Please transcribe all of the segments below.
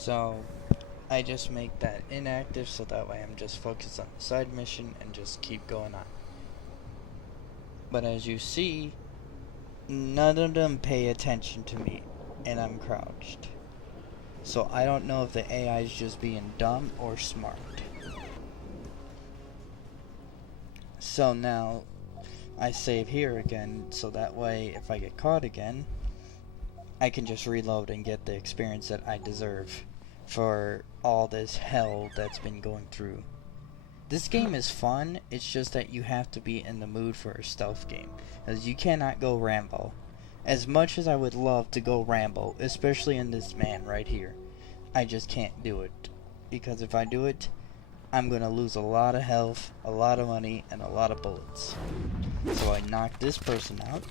So I just make that inactive so that way I'm just focused on the side mission and just keep going on. But as you see, none of them pay attention to me and I'm crouched. So I don't know if the AI is just being dumb or smart. So now I save here again so that way if I get caught again, I can just reload and get the experience that I deserve for all this hell that's been going through. This game is fun, it's just that you have to be in the mood for a stealth game, as you cannot go Rambo. As much as I would love to go Rambo, especially in this man right here, I just can't do it. Because if I do it, I'm going to lose a lot of health, a lot of money, and a lot of bullets. So I knock this person out.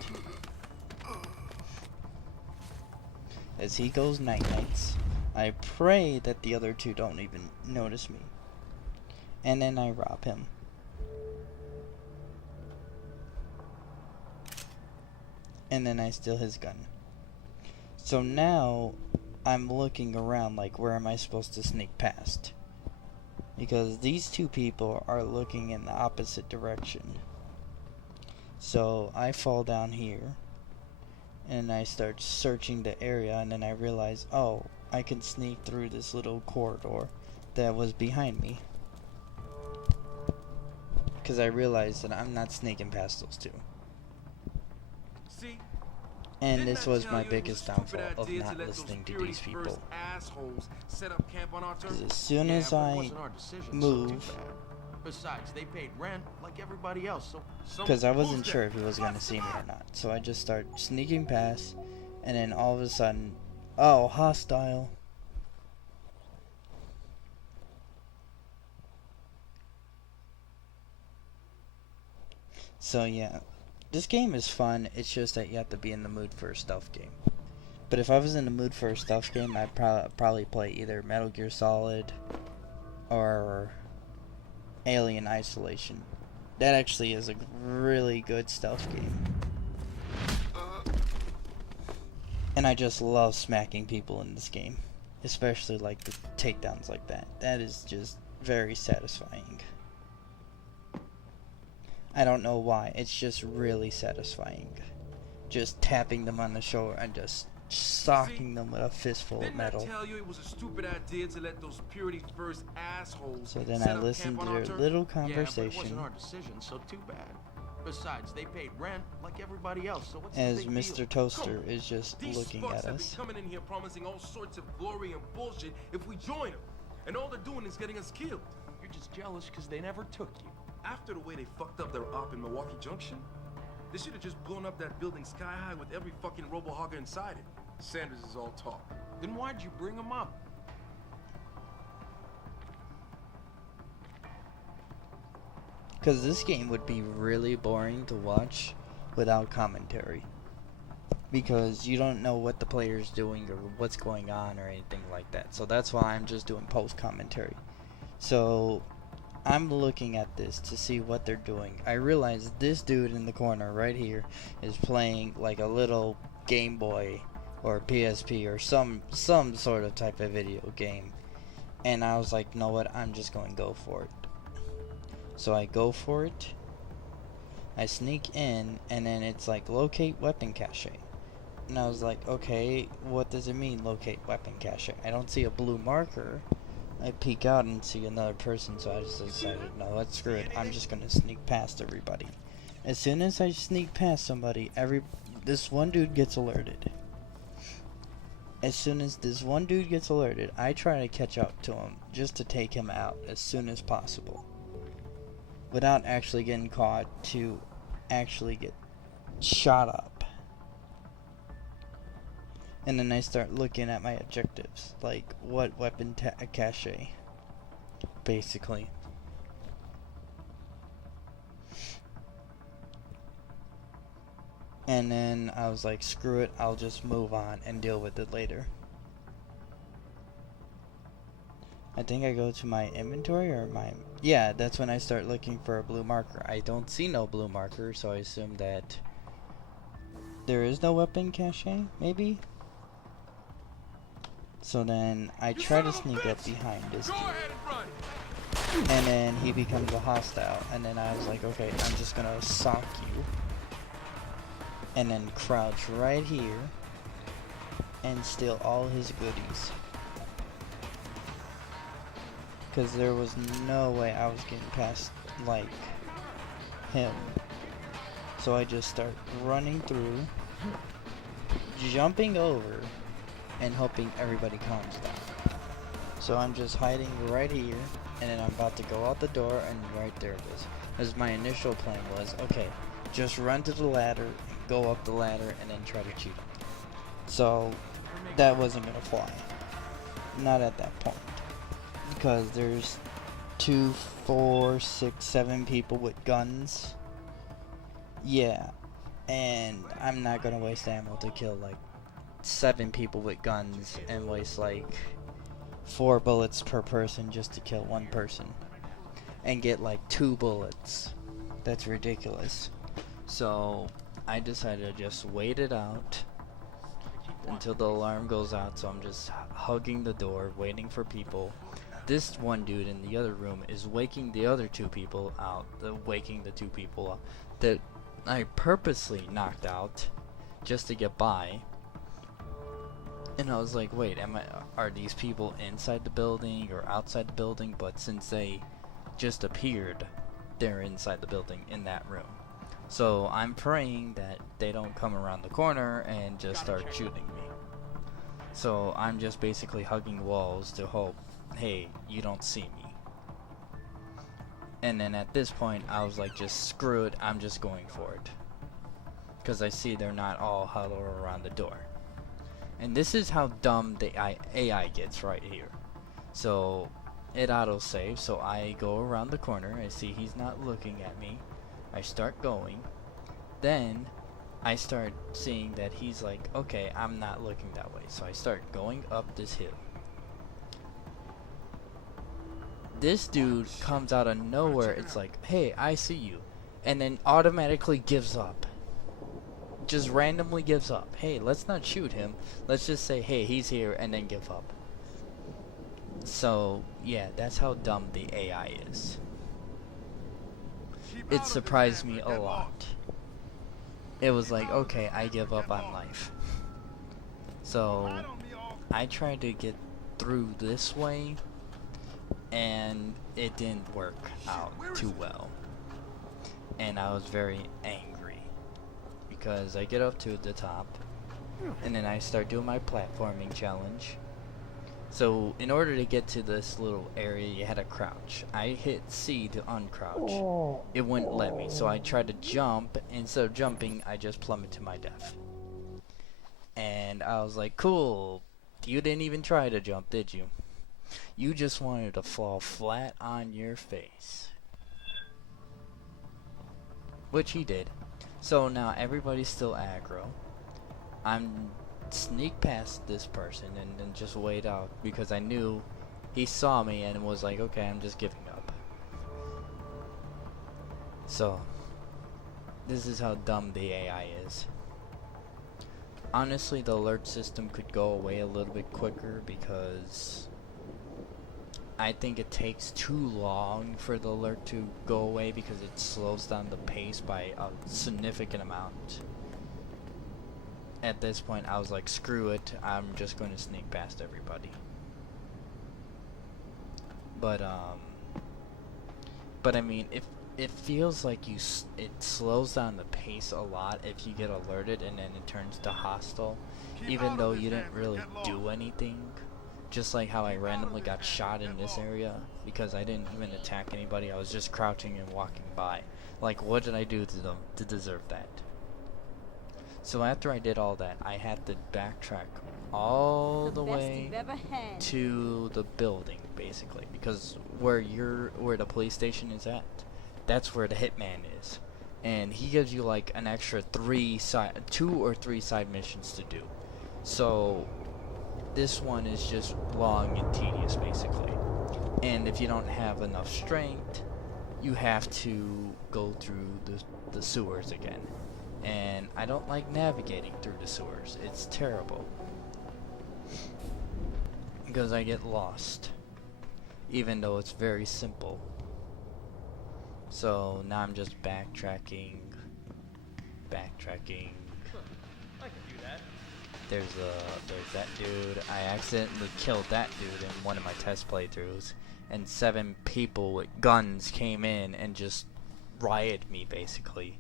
As he goes night-nights, I pray that the other two don't even notice me. And then I rob him. And then I steal his gun. So now I'm looking around like, where am I supposed to sneak past? Because these two people are looking in the opposite direction. So I fall down here and I start searching the area, and then I realize, oh, I can sneak through this little corridor that was behind me. Because I realized that I'm not sneaking past those two. And this was my biggest downfall of not listening to these people. Because as soon as I move, besides, they paid rent like everybody else. because I wasn't sure if he was going to see me or not, so I just start sneaking past, and then all of a sudden, oh, hostile. So yeah, this game is fun, it's just that you have to be in the mood for a stealth game. But if I was in the mood for a stealth game, I'd probably play either Metal Gear Solid or Alien Isolation. That actually is a really good stealth game. And I just love smacking people in this game. Especially like the takedowns like that. That is just very satisfying. I don't know why, it's just really satisfying. Just tapping them on the shoulder and just socking them with a fistful of metal. Tell you it was a stupid idea to let those purity first assholes. So then I listened to their little conversation. Yeah, but it wasn't our decision, so too bad. Besides, they paid rent like everybody else, so what's as the big Mr. deal? Toaster is just These looking fucks at have us. been coming in here promising all sorts of glory and bullshit if we join them. And all they're doing is getting us killed. You're just jealous because they never took you. After the way they fucked up their op in Milwaukee Junction, they should have just blown up that building sky high with every fucking robo-hogger inside it. Sanders is all talk. Then why'd you bring them up? Because this game would be really boring to watch without commentary. Because you don't know what the player's doing or what's going on or anything like that. So that's why I'm just doing post commentary. So I'm looking at this to see what they're doing. I realize this dude in the corner right here is playing like a little Game Boy or PSP or some sort of type of video game. And I was like, you know what, I'm just going to go for it. So I go for it. I sneak in, and then it's like locate weapon cache. And I was like, okay, what does it mean, locate weapon cache? I don't see a blue marker. I peek out and see another person, so I just decided, no, let's screw it. I'm just gonna sneak past everybody. As soon as I sneak past somebody, this one dude gets alerted. As soon as this one dude gets alerted, I try to catch up to him just to take him out as soon as possible. Without actually getting caught, to actually get shot up. And then I start looking at my objectives, like what weapon cache, basically. And then I was like, screw it, I'll just move on and deal with it later. I think I go to my inventory or my... Yeah, that's when I start looking for a blue marker. I don't see no blue marker, so I assume that there is no weapon cache, maybe? So then I try to sneak up behind this Go dude. ahead and run. And then he becomes a hostile. And then I was like, okay, I'm just gonna sock you. And then crouch right here. And steal all his goodies. Because there was no way I was getting past, like, him. So I just start running through, jumping over, and hoping everybody calms down. So I'm just hiding right here, and then I'm about to go out the door, and right there it is. As my initial plan was, okay, just run to the ladder, go up the ladder, and then try to shoot him. So that wasn't gonna fly. Not at that point. Because there's 2, 4, 6, 7 people with guns. Yeah. And I'm not gonna waste ammo to kill like 7 people with guns and waste like 4 bullets per person just to kill 1 person. And get like 2 bullets. That's ridiculous. So I decided to just wait it out until the alarm goes out. So I'm just hugging the door, waiting for people. This one dude in the other room is waking the other 2 people out, waking the 2 people up that I purposely knocked out just to get by. And I was like, wait, are these people inside the building or outside the building? But since they just appeared, they're inside the building in that room. So I'm praying that they don't come around the corner and just start shooting me. So I'm just basically hugging walls to hope, hey, you don't see me. And then at this point, I was like, just screw it, I'm just going for it. Because I see they're not all huddled around the door. And this is how dumb the AI gets right here. So it auto-saves, so I go around the corner, I see he's not looking at me. I start going. Then I start seeing that he's like, okay, I'm not looking that way. So I start going up this hill. This dude comes out of nowhere. It's like, hey, I see you. And then automatically gives up. Just randomly gives up. Hey, let's not shoot him. Let's just say, hey, he's here, and then give up. So, yeah, that's how dumb the AI is. It surprised me a lot. It was like, okay, I give up on life. So, I tried to get through this way, and it didn't work out too well. And I was very angry, because I get up to the top, and then I start doing my platforming challenge. So in order to get to this little area, you had to crouch. I hit C to uncrouch. It wouldn't let me, so I tried to jump. Instead of jumping, I just plummeted to my death. And I was like, cool, you didn't even try to jump, did you? You just wanted to fall flat on your face. Which he did. So now everybody's still aggro. I'm sneak past this person and then just wait out, because I knew he saw me and was like, okay, I'm just giving up. So this is how dumb the AI is. Honestly, the alert system could go away a little bit quicker, because I think it takes too long for the alert to go away, because it slows down the pace by a significant amount. At this point, I was like, screw it, I'm just going to sneak past everybody. But I mean, it feels like it slows down the pace a lot if you get alerted and then it turns to hostile, even though you didn't really do anything. Just like how I randomly got shot in this area, because I didn't even attack anybody, I was just crouching and walking by. Like, what did I do to them to deserve that? So after I did all that, I had to backtrack all the way to the building, basically, because where the police station is at, that's where the hitman is, and he gives you like an extra 2 or 3 side missions to do. So this one is just long and tedious, basically, and if you don't have enough strength, you have to go through the sewers again. And I don't like navigating through the sewers. It's terrible. because I get lost, even though it's very simple. So now I'm just backtracking. I can do that. There's that dude. I accidentally killed that dude in one of my test playthroughs, and 7 people with guns came in and just rioted me basically.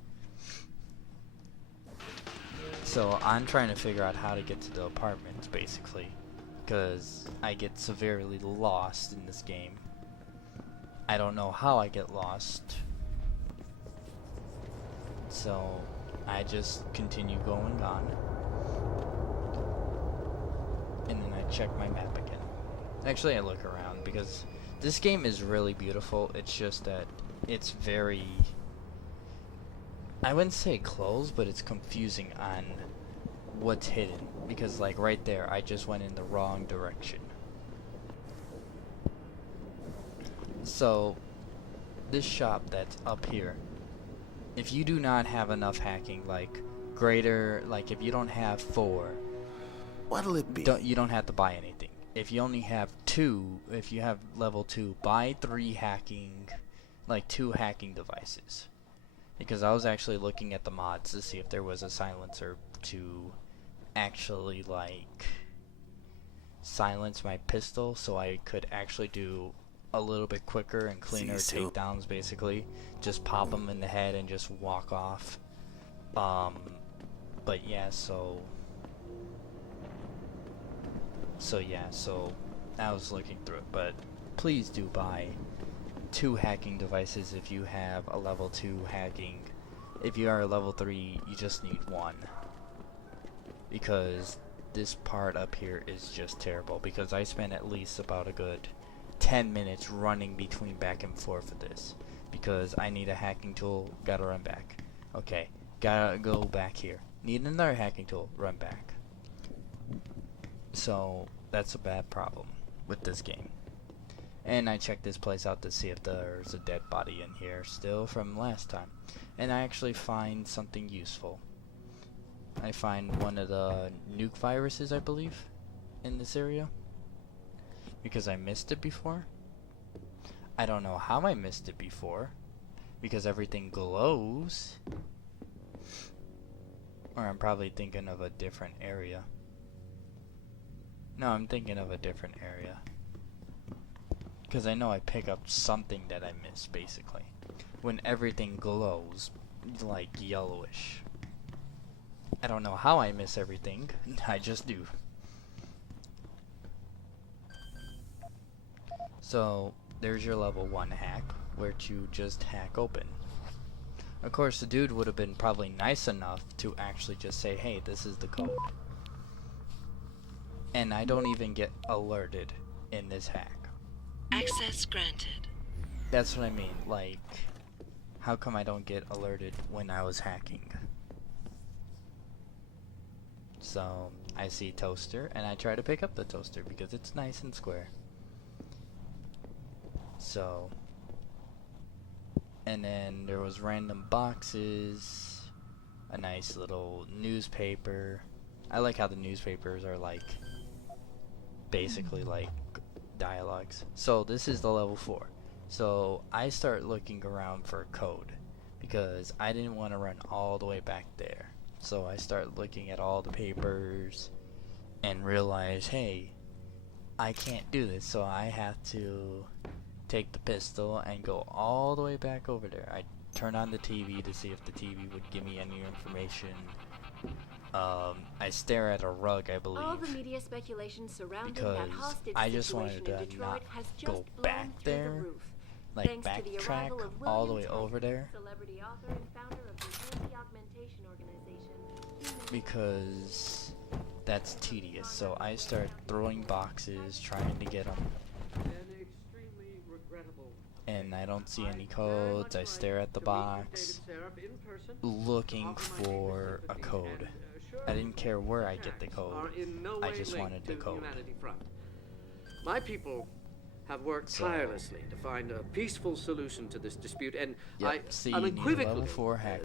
So I'm trying to figure out how to get to the apartments basically, because I get severely lost in this game. I don't know how I get lost, so I just continue going on, and then I check my map again. Actually, I look around because this game is really beautiful. It's just that it's very, I wouldn't say closed, but it's confusing on what's hidden, because like right there I just went in the wrong direction. So this shop that's up here, if you do not have enough hacking, like greater, like if you don't have 4, What'll it be? you don't have to buy anything. If you only have 2, if you have level 2, buy 3 hacking, like 2 hacking devices. Because I was actually looking at the mods to see if there was a silencer to actually like silence my pistol, so I could actually do a little bit quicker and cleaner takedowns basically. Just pop them in the head and just walk off. But yeah, so I was looking through it, but please do buy 2 hacking devices if you have a level 2 hacking. If you are a level 3, you just need 1. Because this part up here is just terrible, because I spent at least about a good 10 minutes running between back and forth for this. Because I need a hacking tool, gotta run back. Okay, gotta go back here. Need another hacking tool, run back. So that's a bad problem with this game. And I checked this place out to see if there's a dead body in here still from last time. And I actually find something useful. I find one of the nuke viruses, I believe, in this area. Because I missed it before. I don't know how I missed it before, because everything glows. Or I'm probably thinking of a different area. No, I'm thinking of a different area. Because I know I pick up something that I missed, basically. When everything glows, like yellowish. I don't know how I miss everything, I just do. So, there's your level 1 hack, where you just hack open. Of course, the dude would have been probably nice enough to actually just say, hey, this is the code. And I don't even get alerted in this hack. Access granted. That's what I mean, like, how come I don't get alerted when I was hacking? So, I see toaster, and I try to pick up the toaster because it's nice and square. So, and then there was random boxes, a nice little newspaper. I like how the newspapers are like, basically like dialogues. So this is the level 4. So I start looking around for a code because I didn't want to run all the way back there. So I start looking at all the papers and realize, hey, I can't do this, so I have to take the pistol and go all the way back over there. I turn on the TV to see if the TV would give me any information. I stare at a rug, I believe, All the media speculation surrounding because that hostage I just situation wanted in to Detroit not has just go blown back through the there, roof. like Thanks to the backtrack arrival of all the way William over Tiger, there, celebrity author and founder of the anti-augmentation organization. because that's tedious. So I start throwing boxes, trying to get them, and I don't see any codes. I stare at the box, looking for a code. I didn't care where I get the code. I just wanted the code. My people have worked tirelessly to find a peaceful solution to this dispute, and Yep, see, you need a level 4 hack